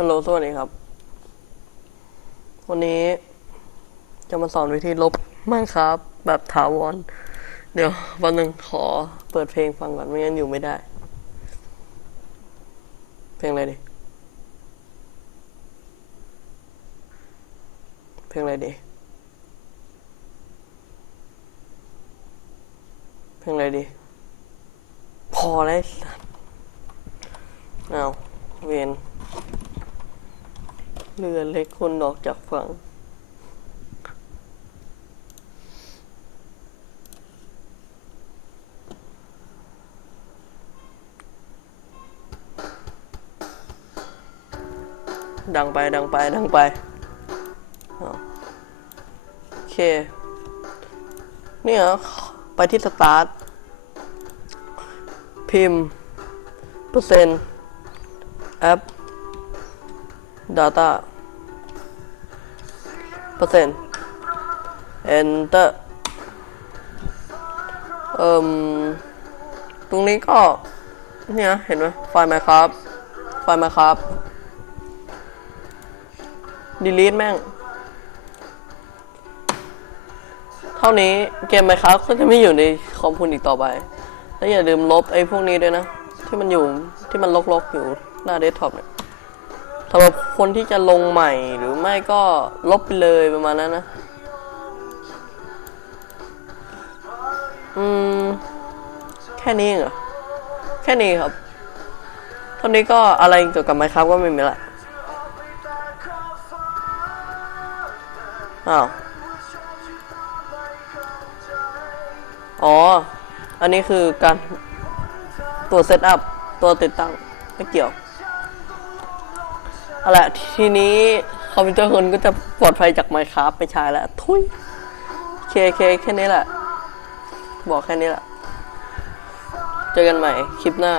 ฮัลโหลสวัสดีครับ วันนี้จะมาสอนวิธีลบมันครับ แบบถาวร เดี๋ยววันหนึ่งขอเปิดเพลงฟังก่อนไม่งั้นอยู่ไม่ได้ เพลงอะไรดี เพลงอะไรดี เพลงอะไรดี พอแล้วไอ้เอาเวน เรือเล็กคนออกจากฝั่ง ดังไปดังไปดังไป โอเค เนี่ยไปที่สตาร์ท พิมพ์ เปอร์เซ็นต์ แอป data 10% enter เอ่มตรงนี้ก็ เนี่ยเห็นไหมไฟล์ Minecraft ไฟล์ Minecraft delete แม่ง เท่านี้เกม Minecraft ก็จะไม่อยู่ในคอมคุณอีกต่อไป แล้วอย่าลืมลบไอ้พวกนี้ด้วยนะ ที่มันอยู่ที่มันลกๆอยู่หน้าเดสก์ท็อปเนี่ย สำหรับคนที่จะลงใหม่หรือไม่ก็ลบไปเลยประมาณนั้นนะ อืม แค่นี้เหรอ แค่นี้ครับตอนนี้ก็อะไรเกี่ยวกับไมครับก็ไม่มีละอ้าว อ๋อ อันนี้คือการตัวเซตอัพ ตัวติดตั้ง ไม่เกี่ยว เอาละทีนี้คอมพิวเตอร์คุณก็จะปลอดภัยจากไมค์ครับไปใช้แล้วทุยเคเคแค่นี้แหละ บอกแค่นี้แหละ เจอกันใหม่คลิปหน้า